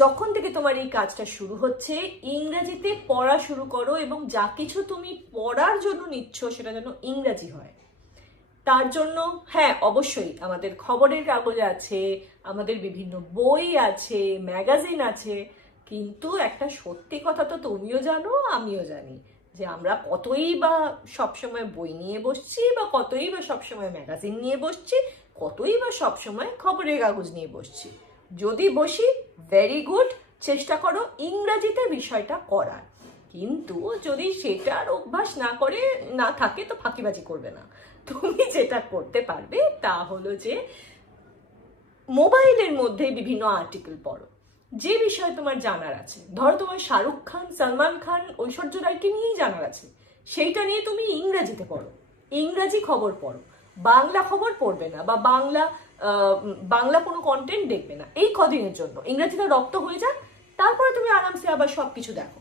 যখন থেকে তোমার এই কাজটা শুরু হচ্ছে, ইংরেজিতে পড়া শুরু করো এবং যা কিছু তুমি পড়ার জন্য নিচ্ছ সেটা যেন ইংরাজি হয়। তার জন্য হ্যাঁ অবশ্যই আমাদের খবরের কাগজ আছে, আমাদের বিভিন্ন বই আছে, ম্যাগাজিন আছে, কিন্তু একটা সত্যি কথা তো তুমিও জানো, আমিও জানি যে আমরা কতই বা সবসময় বই নিয়ে বসছি বা কতই বা সবসময় ম্যাগাজিন নিয়ে বসছি, কতই বা সবসময় খবরের কাগজ নিয়ে বসছি। যদি বসি ভেরি গুড চেষ্টা করো ইংরাজিতে বিষয়টা করার। কিন্তু যদি সেটার অভ্যাস না করে না থাকে, তো ফাঁকিবাজি করবে না। তুমি যেটা করতে পারবে তা হলো যে, মোবাইলের মধ্যে বিভিন্ন আর্টিকেল পড়ো। যে বিষয়ে তোমার জানার আছে, ধরো তোমার শাহরুখ খান, সালমান খান, ঐশ্বর্য রায়কে নিয়েই জানার আছে, সেইটা নিয়ে তুমি ইংরাজিতে পড়ো। ইংরাজি খবর পড়ো। বাংলা খবর পড়বে না, বা বাংলা বাংলা কোনো কন্টেন্ট দেখবে না। এই কদিনের জন্য। ইংরেজিটা রক্ত হয়ে যাক, তারপরে তুমি আরামসে আবার সব কিছু দেখো।